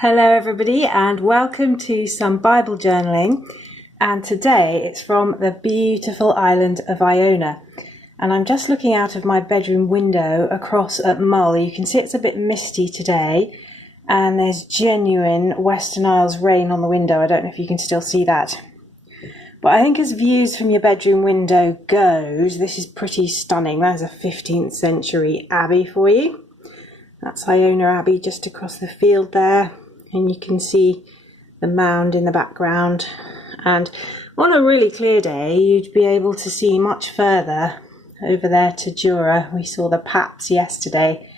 Hello everybody and welcome to some Bible journaling, and today it's from the beautiful island of Iona, and I'm just looking out of my bedroom window across at Mull. You can see it's a bit misty today and there's genuine Western Isles rain on the window. I don't know if you can still see that, but I think as views from your bedroom window goes, this is pretty stunning. There's a 15th century abbey for you. That's Iona Abbey just across the field there. And you can see the mound in the background, and on a really clear day you'd be able to see much further over there to Jura. We saw the Paps yesterday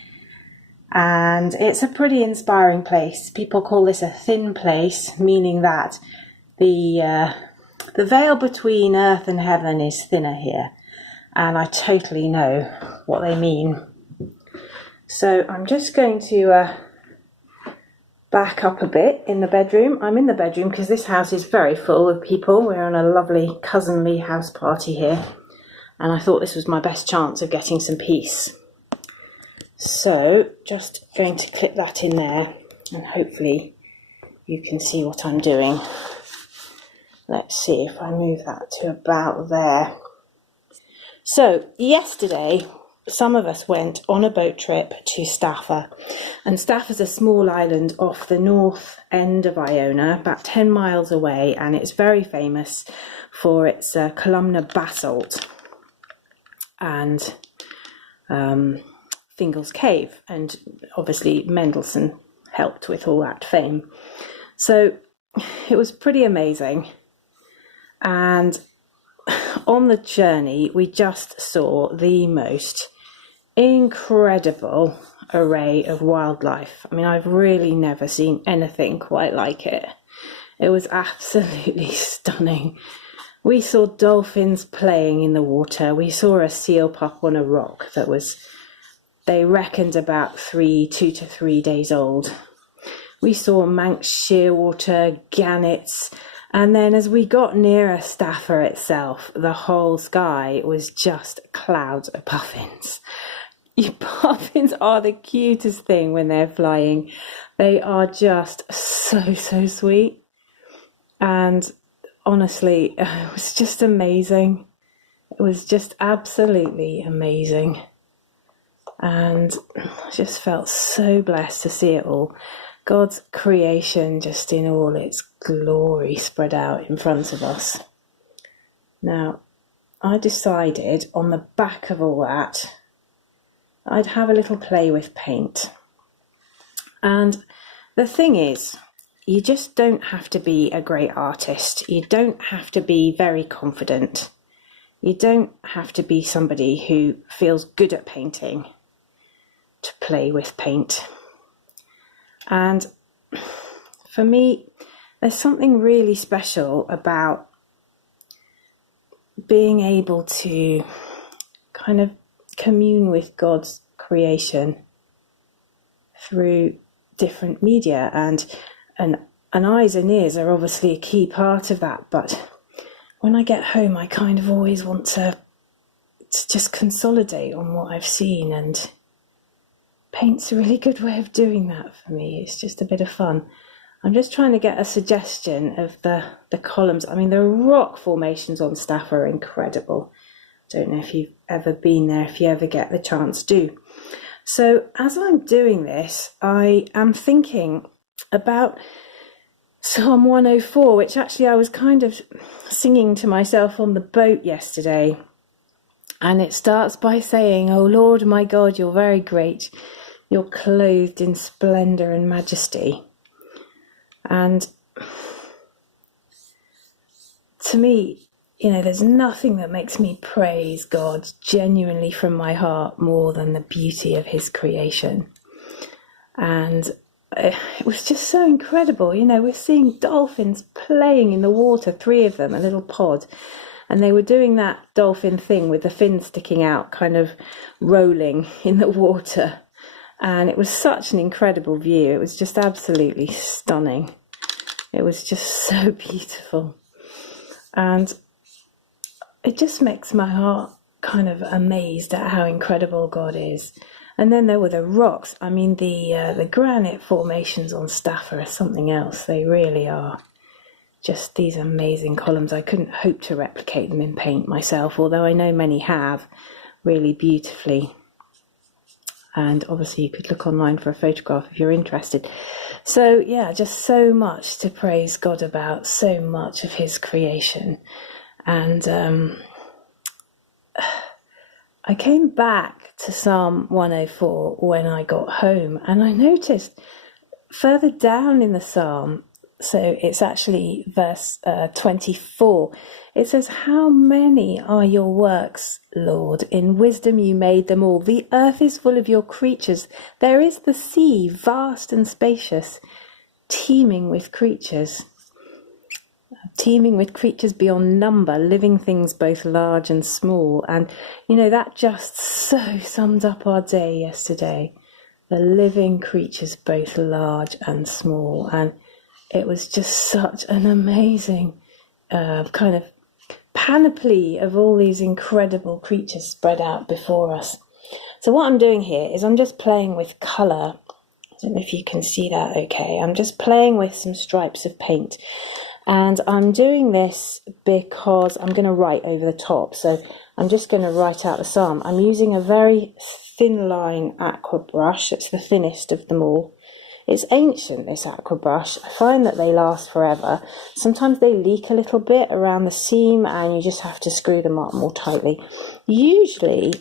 and it's a pretty inspiring place. People call this a thin place, meaning that the veil between earth and heaven is thinner here, and I totally know what they mean. So I'm just going to back up a bit in the bedroom. I'm in the bedroom because this house is very full of people. We're on a lovely cousinly house party here, and I thought this was my best chance of getting some peace. So just going to clip that in there and hopefully you can see what I'm doing. Let's see if I move that to about there. So yesterday some of us went on a boat trip to Staffa, and Staffa's a small island off the north end of Iona, about 10 miles away, and it's very famous for its columnar basalt and Fingal's Cave, and obviously Mendelssohn helped with all that fame. So it was pretty amazing, and on the journey we just saw the most incredible array of wildlife. I mean, I've really never seen anything quite like it. It was absolutely stunning. We saw dolphins playing in the water. We saw a seal pup on a rock that was, they reckoned, about 2 to 3 days old. We saw Manx shearwater, gannets, and then as we got nearer Staffa itself, the whole sky was just clouds of puffins. Puffins are the cutest thing when they're flying. They are just so sweet, and honestly it was just amazing. It was just absolutely amazing, and I just felt so blessed to see it all. God's creation just in all its glory spread out in front of us. Now I decided on the back of all that I'd have a little play with paint. And the thing is, you just don't have to be a great artist. You don't have to be very confident. You don't have to be somebody who feels good at painting to play with paint. And for me, there's something really special about being able to kind of commune with God's creation through different media, and eyes and ears are obviously a key part of that. But when I get home, I kind of always want to just consolidate on what I've seen, and paint's a really good way of doing that for me. It's just a bit of fun. I'm just trying to get a suggestion of the columns. I mean, the rock formations on Staffa are incredible. Don't know if you've ever been there. If you ever get the chance, do. So as I'm doing this, I am thinking about Psalm 104, which actually I was kind of singing to myself on the boat yesterday. And it starts by saying, "O Lord my God, you're very great. You're clothed in splendor and majesty." And to me, you know, there's nothing that makes me praise God genuinely from my heart more than the beauty of his creation. And it was just so incredible. You know, we're seeing dolphins playing in the water, 3 of them, a little pod. And they were doing that dolphin thing with the fins sticking out, kind of rolling in the water. And it was such an incredible view. It was just absolutely stunning. It was just so beautiful. And it just makes my heart kind of amazed at how incredible God is. And then there were the rocks. I mean, the granite formations on Staffa are something else. They really are. Just these amazing columns. I couldn't hope to replicate them in paint myself, although I know many have really beautifully. And obviously you could look online for a photograph if you're interested. So yeah, just so much to praise God about, so much of his creation. And I came back to Psalm 104 when I got home, and I noticed further down in the psalm, so it's actually verse 24, it says, "How many are your works, Lord? In wisdom you made them all. The earth is full of your creatures. There is the sea, vast and spacious, teeming with creatures." Teeming with creatures beyond number, living things both large and small. And, you know, that just so summed up our day yesterday. The living creatures both large and small. And it was just such an amazing kind of panoply of all these incredible creatures spread out before us. So what I'm doing here is I'm just playing with colour. I don't know if you can see that okay. I'm just playing with some stripes of paint. And I'm doing this because I'm going to write over the top. So I'm just going to write out the psalm. I'm using a very thin line aqua brush. It's the thinnest of them all. It's ancient, this aqua brush. I find that they last forever. Sometimes they leak a little bit around the seam and you just have to screw them up more tightly. Usually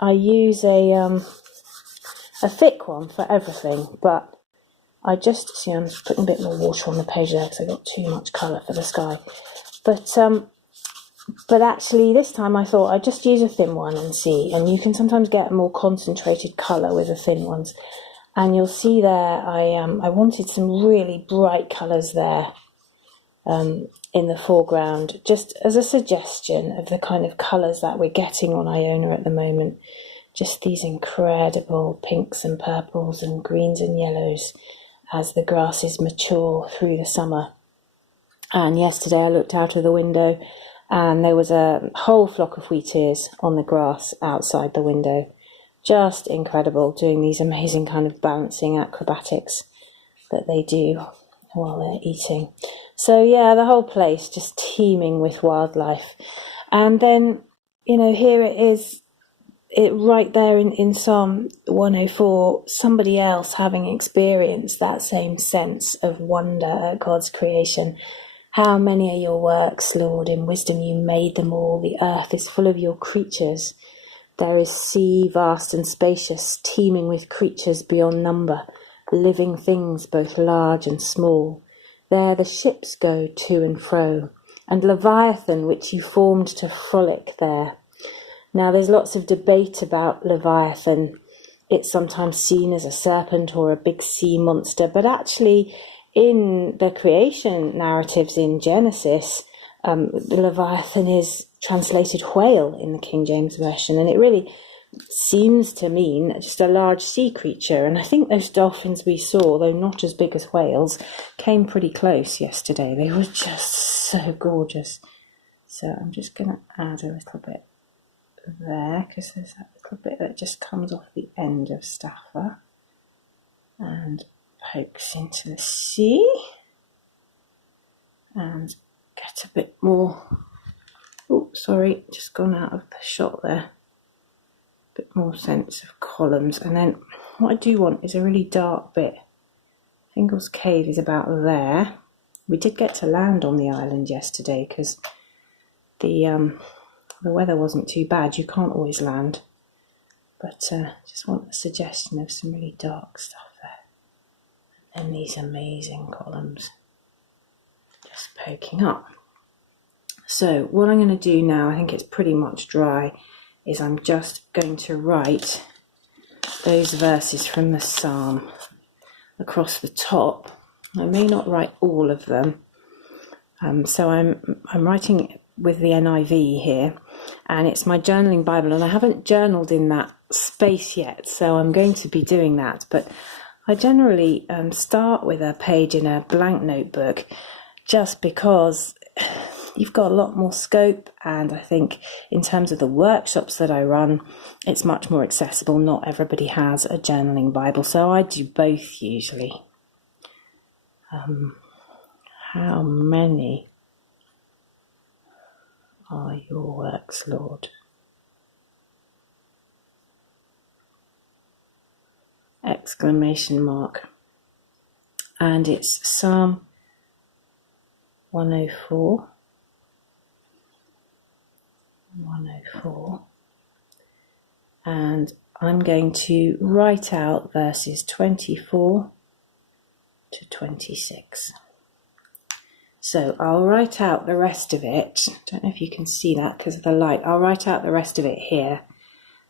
I use a thick one for everything, but I just, see, I'm just putting a bit more water on the page there because I got too much colour for the sky. But actually this time I thought I'd just use a thin one and see. And you can sometimes get a more concentrated colour with the thin ones. And you'll see there, I wanted some really bright colours there in the foreground, just as a suggestion of the kind of colours that we're getting on Iona at the moment. Just these incredible pinks and purples and greens and yellows as the grasses mature through the summer. And yesterday I looked out of the window and there was a whole flock of wheatears on the grass outside the window. Just incredible, doing these amazing kind of balancing acrobatics that they do while they're eating. So yeah, the whole place just teeming with wildlife. And then, you know, here it is, it right there in Psalm 104, somebody else having experienced that same sense of wonder at God's creation. How many are your works, Lord? In wisdom you made them all. The earth is full of your creatures. There is sea vast and spacious, teeming with creatures beyond number, living things both large and small. There the ships go to and fro, and Leviathan, which you formed to frolic there. Now there's lots of debate about Leviathan. It's sometimes seen as a serpent or a big sea monster, but actually in the creation narratives in Genesis, the Leviathan is translated whale in the King James Version, and it really seems to mean just a large sea creature. And I think those dolphins we saw, though not as big as whales, came pretty close yesterday. They were just so gorgeous. So I'm just going to add a little bit there, because there's that little bit that just comes off the end of Staffa and pokes into the sea, and get a bit more, oh sorry, just gone out of the shot there, a bit more sense of columns. And then what I do want is a really dark bit. Fingal's Cave is about there. We did get to land on the island yesterday because the weather wasn't too bad. You can't always land, but just want a suggestion of some really dark stuff there. And these amazing columns just poking up. So what I'm going to do now, I think it's pretty much dry, is I'm just going to write those verses from the psalm across the top. I may not write all of them, so I'm writing with the NIV here, and it's my journaling Bible, and I haven't journaled in that space yet, so I'm going to be doing that. But I generally start with a page in a blank notebook, just because you've got a lot more scope, and I think in terms of the workshops that I run, it's much more accessible. Not everybody has a journaling Bible, so I do both usually. How many are your works, Lord? Exclamation mark. And it's Psalm 104. 104. And I'm going to write out verses 24 to 26. So I'll write out the rest of it. Don't know if you can see that because of the light. I'll write out the rest of it here,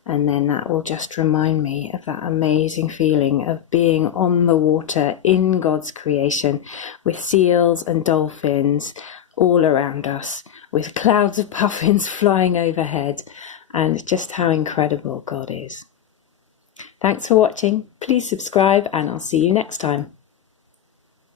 and then that will just remind me of that amazing feeling of being on the water in God's creation with seals and dolphins all around us, with clouds of puffins flying overhead, and just how incredible God is. Thanks for watching. Please subscribe, and I'll see you next time.